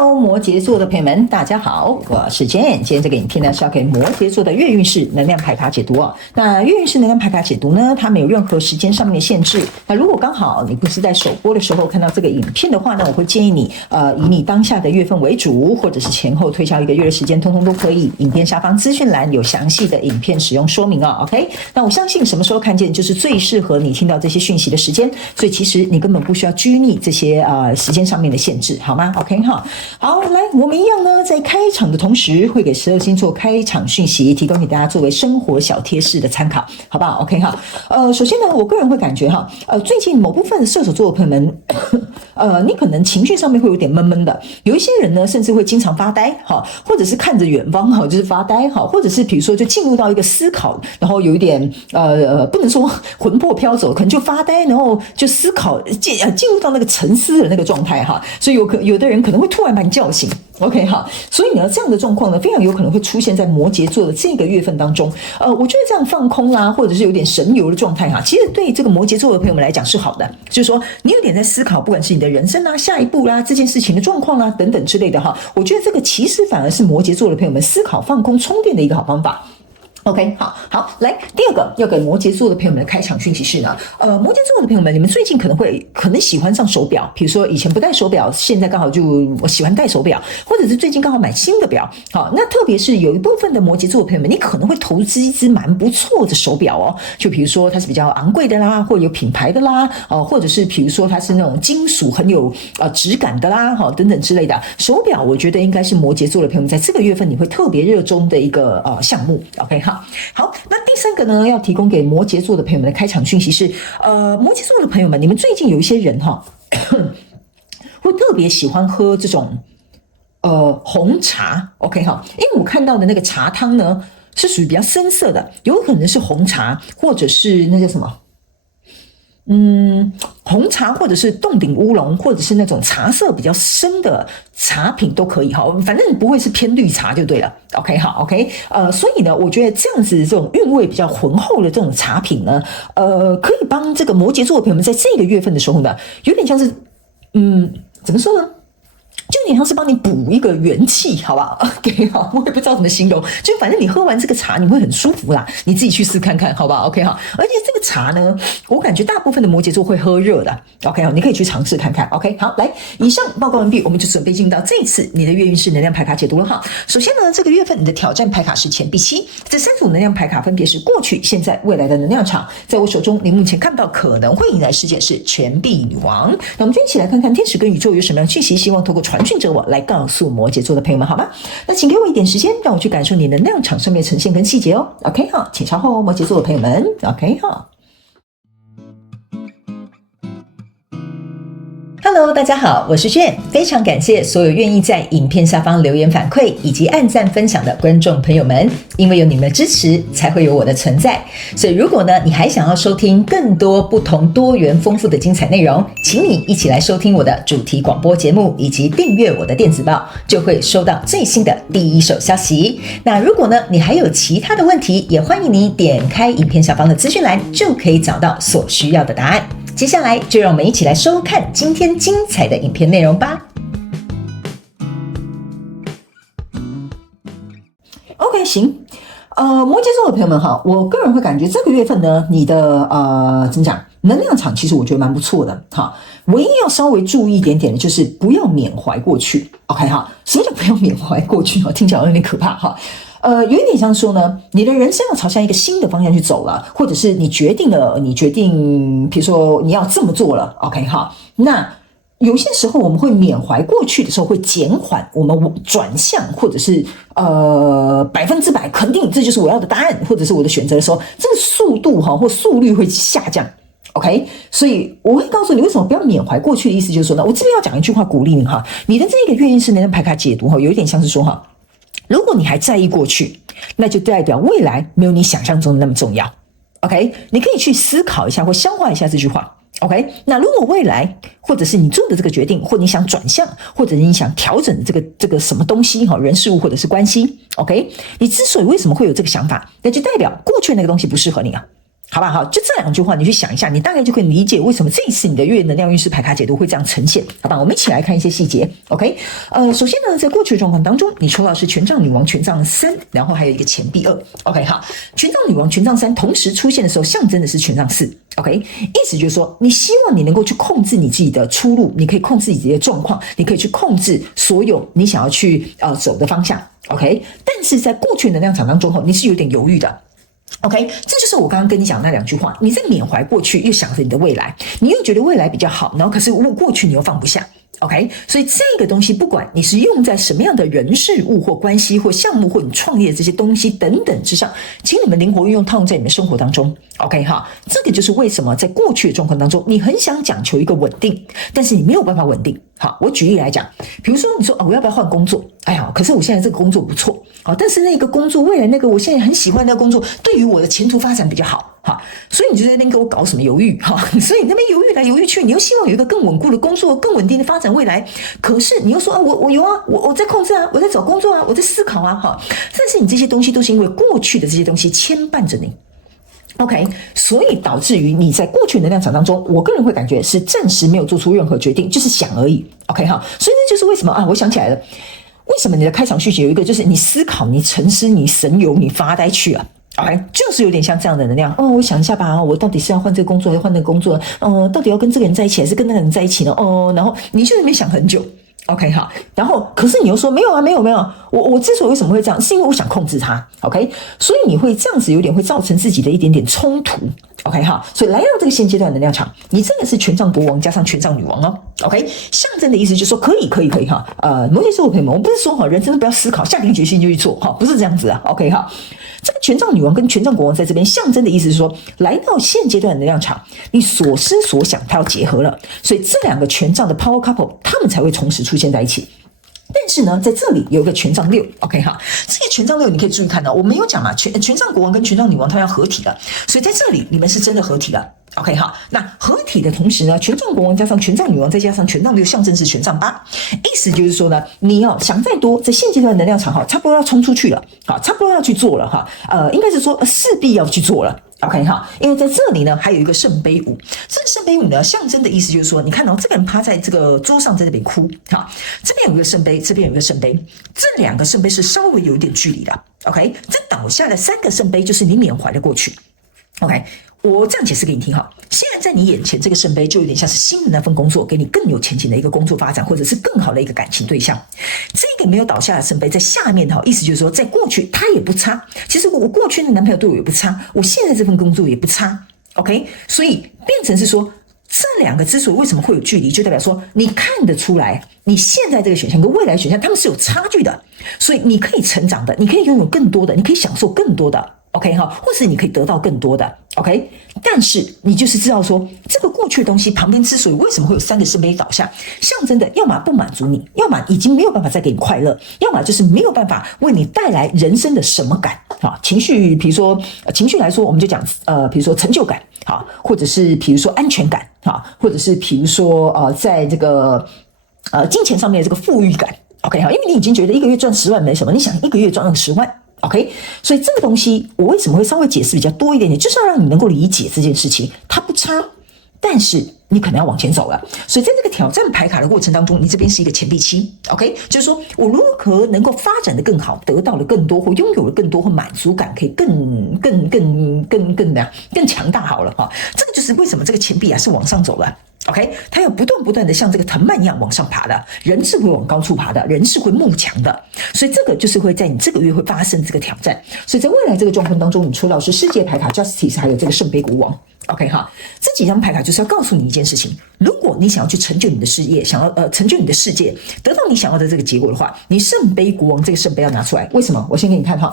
Hello，摩羯座的朋友们，大家好，我是 Jane。今天这个影片呢是要给摩羯座的月运势能量牌卡解读哦。那月运势能量牌卡解读呢，它没有任何时间上面的限制。那如果刚好你不是在首播的时候看到这个影片的话呢，我会建议你以你当下的月份为主，或者是前后推敲1个月的时间，通通都可以。影片下方资讯栏有详细的影片使用说明哦。OK， 那我相信什么时候看见就是最适合你听到这些讯息的时间，所以其实你根本不需要拘泥这些时间上面的限制，好吗 ？OK 哈。好，来，我们一样呢，在开场的同时，会给12星座开场讯息，提供给大家作为生活小贴士的参考，好不好 ？OK 哈。首先呢，我个人会感觉哈，最近某部分射手座的朋友们，你可能情绪上面会有点闷闷的，有一些人呢，甚至会经常发呆哈，或者是看着远方哈，就是发呆哈，或者是比如说就进入到一个思考，然后有一点不能说魂魄飘走，可能就发呆，然后就思考进入到那个沉思的那个状态哈，所以有的人可能会突然把你叫醒 ，OK 哈，所以呢，这样的状况呢，非常有可能会出现在摩羯座的这个月份当中。我觉得这样放空啦，或者是有点神游的状态哈，其实对这个摩羯座的朋友们来讲是好的，就是说你有点在思考，不管是你的人生啦、下一步啦、这件事情的状况啦等等之类的哈，我觉得这个其实反而是摩羯座的朋友们思考、放空、充电的一个好方法。OK， 好，来，第二个要给摩羯座的朋友们的开场讯息是呢，摩羯座的朋友们，你们最近可能喜欢上手表，比如说以前不戴手表，现在刚好就我喜欢戴手表，或者是最近刚好买新的表，好，那特别是有一部分的摩羯座的朋友们，你可能会投资一只蛮不错的手表哦，就比如说它是比较昂贵的啦，或者有品牌的啦，或者是比如说它是那种金属很有质感的啦，等等之类的手表，我觉得应该是摩羯座的朋友们在这个月份你会特别热衷的一个项目 ，OK 哈。好，那第三个呢，要提供给摩羯座的朋友们的开场讯息是，摩羯座的朋友们，你们最近有一些人哈，会特别喜欢喝这种红茶 ，OK 哈，因为我看到的那个茶汤呢是属于比较深色的，有可能是红茶，或者是那叫什么？红茶或者是冻顶乌龙，或者是那种茶色比较深的茶品都可以哈，反正不会是偏绿茶就对了。OK 好 OK， 所以呢，我觉得这样子这种韵味比较浑厚的这种茶品呢，可以帮这个摩羯座的朋友们在这个月份的时候呢，有点像是怎么说呢？就有点像是帮你补一个元气，好不好 ？OK 好，我也不知道怎么形容，就反正你喝完这个茶，你会很舒服啦，你自己去试看看，好不好 ？OK 好，而且这个茶呢，我感觉大部分的摩羯座会喝热的 ，OK 好，你可以去尝试看看 ，OK 好，来，以上报告完毕，我们就准备进入到这一次你的月运势能量牌卡解读了哈。首先呢，这个月份你的挑战牌卡是钱币7，这3组能量牌卡分别是过去、现在、未来的能量场，在我手中，你目前看不到可能会引来事件是钱币女王。那我们就一起来看看天使跟宇宙有什么样的讯息，希望透过传讯者我来告诉摩羯座的朋友们，好吗？那请给我一点时间，让我去感受你能量场上面的呈现跟细节哦。OK 好，请稍后摩羯座的朋友们 ，OK 好。Hello， 大家好，我是Jane，非常感谢所有愿意在影片下方留言反馈以及按赞分享的观众朋友们，因为有你们的支持，才会有我的存在。所以如果呢，你还想要收听更多不同多元丰富的精彩内容，请你一起来收听我的主题广播节目，以及订阅我的电子报，就会收到最新的第一手消息。那如果呢，你还有其他的问题，也欢迎你点开影片下方的资讯栏，就可以找到所需要的答案。接下来就让我们一起来收看今天精彩的影片内容吧。OK， 行，摩羯座的朋友们哈，我个人会感觉这个月份呢，你的怎么讲，能量场其实我觉得蛮不错的哈。唯一要稍微注意一点点的就是不要缅怀过去。OK 哈，什么叫不要缅怀过去呢？听起来有点可怕哈。有一点像说呢，你的人生要朝向一个新的方向去走了，或者是你决定，比如说你要这么做了 ，OK 哈，那有些时候我们会缅怀过去的时候，会减缓我们转向，或者是100%肯定这就是我要的答案，或者是我的选择的时候，这个速度哈或速率会下降。OK， 所以我会告诉你为什么不要缅怀过去的意思，就是说呢，我这边要讲一句话鼓励你哈，你的这个月运势能量牌卡解读哈，有一点像是说哈。如果你还在意过去，那就代表未来没有你想象中的那么重要。OK， 你可以去思考一下或消化一下这句话。OK， 那如果未来或者是你做的这个决定，或你想转向，或者你想调整这个什么东西人事物或者是关系 ，OK， 你之所以为什么会有这个想法，那就代表过去那个东西不适合你啊。好吧，好，就这2句话，你去想一下，你大概就可以理解为什么这一次你的月能量运势牌卡解读会这样呈现，好吧？我们一起来看一些细节 ，OK？首先呢，在过去的状况当中，你抽到是权杖女王、权杖3，然后还有一个钱币2 ，OK？ 好，权杖女王、权杖3同时出现的时候，象征的是权杖4。OK， 意思就是说，你希望你能够去控制你自己的出路，你可以控制你自己的状况，你可以去控制所有你想要去走的方向。OK， 但是在过去能量场当中你是有点犹豫的。OK， 这就是我刚刚跟你讲的那2句话，你在缅怀过去，又想着你的未来，你又觉得未来比较好，然后可是过去你又放不下。OK， 所以这个东西不管你是用在什么样的人事物或关系或项目或你创业这些东西等等之上，请你们灵活运用套用在你们生活当中。OK 哈，这个就是为什么在过去的状况当中，你很想讲求一个稳定，但是你没有办法稳定。好，我举例来讲，比如说你说我要不要换工作？哎呀，可是我现在这个工作不错，好，但是那个工作未来那个我现在很喜欢那个工作，对于我的前途发展比较好。好，所以你就在那边给我搞什么犹豫哈？所以你那边犹豫来犹豫去，你又希望有一个更稳固的工作，更稳定的发展未来。可是你又说我有啊，我在控制啊，我在找工作啊，我在思考啊，哈。但是你这些东西都是因为过去的这些东西牵绊着你。OK， 所以导致于你在过去能量场当中，我个人会感觉是暂时没有做出任何决定，就是想而已。OK 哈，所以那就是为什么我想起来了，为什么你的开场序曲有一个就是你思考、你沉思、你神游、你发呆去啊？OK， 就是有点像这样的能量。我想一下吧，我到底是要换这个工作还是换那个工作？到底要跟这个人在一起还是跟那个人在一起呢？然后你就在那边想很久。OK 哈，然后可是你又说没有啊，没有，我之所以为什么会这样，是因为我想控制它。OK， 所以你会这样子有点会造成自己的一点点冲突。OK 哈，所以来到这个现阶段的能量场，你真的是权杖国王加上权杖女王哦。OK， 象征的意思就是说可以哈。摩羯座的朋友们，我不是说人真的不要思考，下定决心就去做哈，不是这样子啊。OK 哈。这个权杖女王跟权杖国王在这边象征的意思是说，来到现阶段的能量场，你所思所想它要结合了，所以这2个权杖的 power couple， 他们才会同时出现在一起。但是呢，在这里有一个权杖6 ，OK 哈，这个权杖6你可以注意看到，我没有讲嘛，权杖国王跟权杖女王它要合体了，所以在这里你们是真的合体了。OK 哈，那合体的同时呢，权杖国王加上权杖女王再加上权杖6，象征是权杖8，意思就是说呢，你要想再多，在现阶段的能量场差不多要冲出去了，好，差不多要去做了哈，应该是说势必要去做了。OK 哈，因为在这里呢还有一个圣杯5，这个圣杯5呢象征的意思就是说，你看到这个人趴在这个桌上在这边哭，哈，这边有一个圣杯，这边有一个圣杯，这2个圣杯是稍微有一点距离的。OK， 这倒下的3个圣杯就是你缅怀的过去。OK， 我这样解释给你听哈，现在在你眼前这个圣杯就有点像是新的那份工作，给你更有前景的一个工作发展，或者是更好的一个感情对象。这个没有倒下的圣杯在下面哈，意思就是说，在过去他也不差，其实我过去的男朋友对我也不差，我现在这份工作也不差。OK， 所以变成是说，这2个之所以为什么会有距离，就代表说你看得出来，你现在这个选项跟未来选项他们是有差距的，所以你可以成长的，你可以拥有更多的，你可以享受更多的。OK 哈，或是你可以得到更多的 OK， 但是你就是知道说，这个过去的东西旁边之所以为什么会有3个圣杯倒下，象征的要么不满足你，要么已经没有办法再给你快乐，要么就是没有办法为你带来人生的什么感情绪，比如说情绪来说，我们就讲比如说成就感或者是比如说安全感或者是比如说在这个金钱上面的这个富裕感 OK 哈，因为你已经觉得1个月赚10万没什么，你想1个月赚10万。OK， 所以这个东西我为什么会稍微解释比较多一点点，就是要让你能够理解这件事情，它不差，但是你可能要往前走了。所以在这个挑战牌卡的过程当中，你这边是一个钱币7 OK， 就是说我如何能够发展的更好，得到了更多，或拥有了更多，或满足感可以更强大好了哈。这个就是为什么这个钱币是往上走了。OK， 它要不断的像这个藤蔓一样往上爬的，人是会往高处爬的，人是会慕强的，所以这个就是会在你这个月会发生这个挑战。所以在未来这个状况当中，你抽到是世界牌卡 Justice， 还有这个圣杯国王。OK 哈，这几张牌卡就是要告诉你一件事情：如果你想要去成就你的事业，想要成就你的世界，得到你想要的这个结果的话，你圣杯国王这个圣杯要拿出来。为什么？我先给你看哈。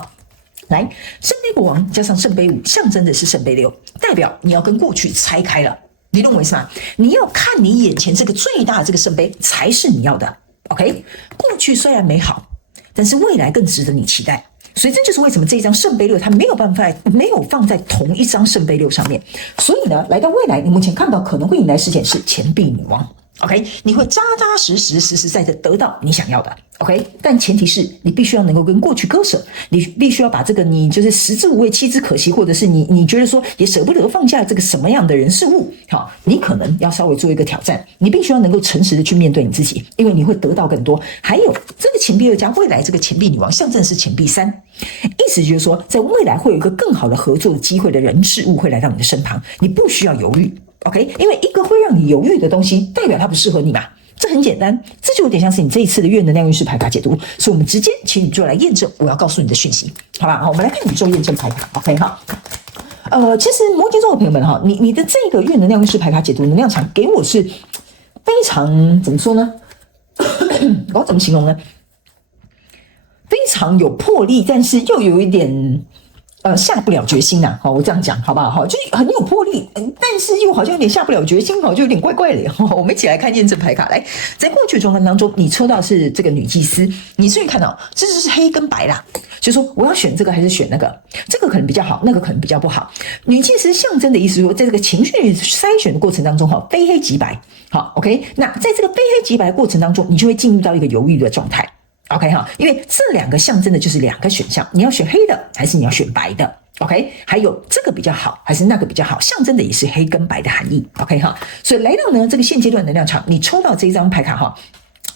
来，圣杯国王加上圣杯5，象征的是圣杯6，代表你要跟过去拆开了。你懂我意思吗？你要看你眼前这个最大的这个圣杯才是你要的 OK， 过去虽然美好，但是未来更值得你期待。所以这就是为什么这一张圣杯6它没有放在同一张圣杯6上面。所以呢，来到未来你目前看到可能会迎来事件是钱币女王 OK， 你会扎扎实实在的得到你想要的 OK， 但前提是你必须要能够跟过去割舍，你必须要把这个你就是食之无味弃之可惜，或者是你觉得说也舍不得放下这个什么样的人事物，好，你可能要稍微做一个挑战，你必须要能够诚实的去面对你自己，因为你会得到更多。还有这个钱币2加未来这个钱币女王象征是钱币3，意思就是说在未来会有一个更好的合作的机会的人事物会来到你的身旁，你不需要犹豫 OK， 因为一个会让你犹豫的东西代表它不适合你嘛，这很简单，这就有点像是你这一次的月能量运势牌卡解读，所以我们直接请宇宙来验证我要告诉你的讯息，好吧？好，我们来看宇宙验证牌卡 ，OK 哈。其实摩羯座的朋友们哈，你的这个月能量运势牌卡解读能量场给我是非常怎么说呢？我要怎么形容呢？非常有魄力，但是又有一点下不了决心呐，我这样讲好不好？就很有魄力，但是又好像有点下不了决心，就有点怪怪的。我们一起来看验证牌卡。来，在过去的状况当中，你抽到是这个女祭司，你注意看到，这就是黑跟白啦，就说我要选这个还是选那个，这个可能比较好，那个可能比较不好。女祭司象征的意思说，在这个情绪筛选的过程当中，非黑即白。好 ，OK， 那在这个非黑即白的过程当中，你就会进入到一个犹豫的状态。OK 哈，因为这两个象征的就是两个选项，你要选黑的还是你要选白的 ？OK， 还有这个比较好还是那个比较好，象征的也是黑跟白的含义。OK 哈，所以来到呢这个现阶段能量场，你抽到这一张牌卡哈。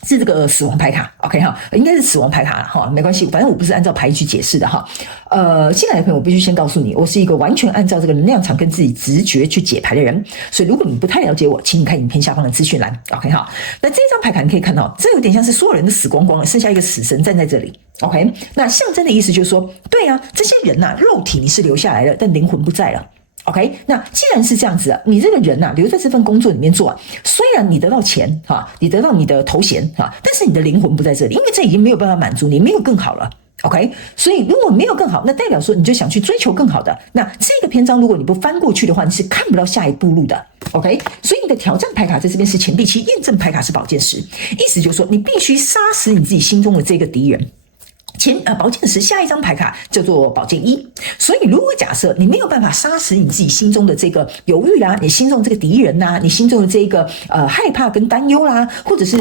是这个死亡牌卡 ，OK 哈，应该是死亡牌卡哈，没关系，反正我不是按照牌去解释的哈。新来的朋友，我必须先告诉你，我是一个完全按照这个能量场跟自己直觉去解牌的人，所以如果你不太了解我，请你看影片下方的资讯栏 ，OK 哈。那这张牌卡你可以看到，这有点像是所有人都死光光了，剩下一个死神站在这里 ，OK。那象征的意思就是说，对啊，这些人呐，肉体你是留下来了，但灵魂不在了。OK， 那既然是这样子啊，你这个人留在这份工作里面做虽然你得到钱你得到你的头衔但是你的灵魂不在这里，因为这已经没有办法满足你，没有更好了。OK， 所以如果没有更好，那代表说你就想去追求更好的。那这个篇章如果你不翻过去的话，你是看不到下一步路的。OK， 所以你的挑战牌卡在这边是钱币7，验证牌卡是宝剑10，意思就是说你必须杀死你自己心中的这个敌人。宝剑10下一张牌卡叫做宝剑1，所以如果假设你没有办法杀死你自己心中的这个犹豫啦，你心中的这个敌人啦，你心中的这个害怕跟担忧啦，或者是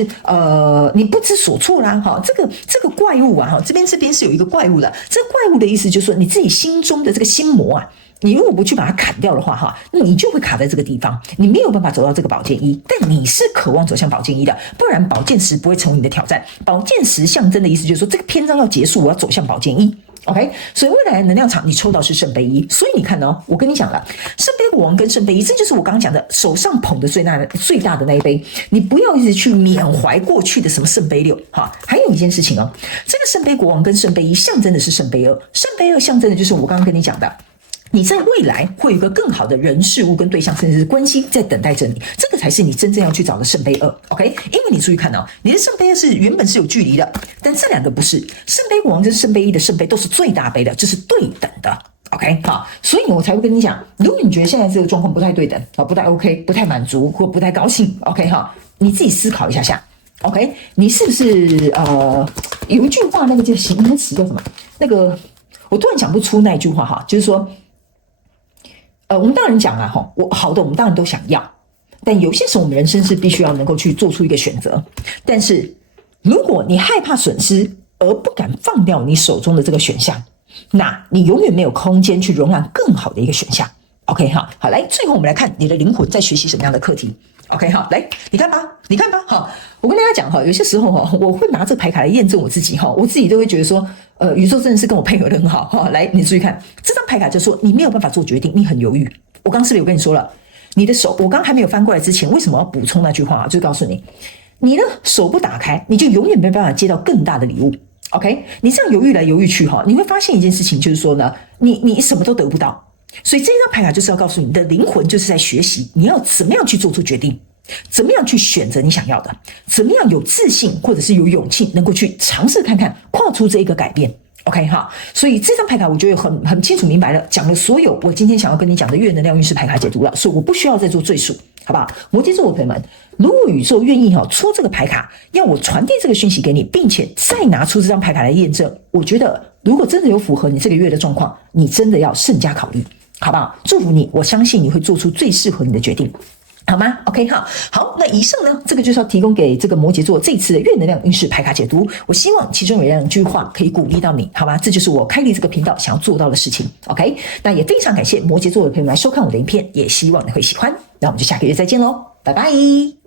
你不知所措啦，这个怪物这边是有一个怪物的，这个怪物的意思就是说你自己心中的这个心魔你如果不去把它砍掉的话那你就会卡在这个地方，你没有办法走到这个宝剑1，但你是渴望走向宝剑1的，不然宝剑10不会成为你的挑战。宝剑10象征的意思就是说这个篇章要结束，我要走向宝剑1。OK， 所以未来的能量场你抽到是圣杯1，所以你看我跟你讲了，圣杯国王跟圣杯1，这就是我刚刚讲的手上捧的最大的那一杯，你不要一直去缅怀过去的什么圣杯6还有一件事情这个圣杯国王跟圣杯1象征的是圣杯2，圣杯2象征的就是我刚刚跟你讲的。你在未来会有一个更好的人事物跟对象甚至是关系在等待着你，这个才是你真正要去找的圣杯2 OK， 因为你注意看你的圣杯2是原本是有距离的，但这两个不是，圣杯国王跟圣杯1的圣杯都是最大杯的，这是对等的 OK 好，所以我才会跟你讲，如果你觉得现在这个状况不太对等不太 OK， 不太满足或不太高兴 OK 你自己思考一下 OK， 你是不是有一句话那个叫形容词叫什么，那个我突然想不出那一句话就是说我们当然讲好的我们当然都想要，但有些时候我们人生是必须要能够去做出一个选择，但是如果你害怕损失而不敢放掉你手中的这个选项，那你永远没有空间去容纳更好的一个选项 OK 好，来最后我们来看你的灵魂在学习什么样的课题 OK 好，来你看吧我跟大家讲有些时候我会拿这个牌卡来验证我自己我自己都会觉得说宇宙真的是跟我配合得很好来你注意看这张牌卡就说你没有办法做决定，你很犹豫，我刚是不是有跟你说了，你的手我刚还没有翻过来之前为什么要补充那句话就告诉你，你的手不打开你就永远没办法接到更大的礼物 OK， 你这样犹豫来犹豫去你会发现一件事情，就是说呢你什么都得不到，所以这张牌卡就是要告诉你的灵魂就是在学习你要怎么样去做出决定，怎么样去选择你想要的，怎么样有自信或者是有勇气能够去尝试看看跨出这一个改变 OK 所以这张牌卡我觉得很清楚明白了，讲了所有我今天想要跟你讲的月能量运势牌卡解读了，所以我不需要再做赘述，好不好？摩羯座的朋友们，如果宇宙愿意出这个牌卡要我传递这个讯息给你，并且再拿出这张牌卡来验证，我觉得如果真的有符合你这个月的状况，你真的要慎加考虑，好不好？祝福你，我相信你会做出最适合你的决定。好吗 ？OK 哈，好，那以上呢，这个就是要提供给这个摩羯座这次的月能量运势牌卡解读。我希望其中有两句话可以鼓励到你，好吗？这就是我开立这个频道想要做到的事情。OK， 那也非常感谢摩羯座的朋友们来收看我的影片，也希望你会喜欢。那我们就下个月再见喽，拜拜。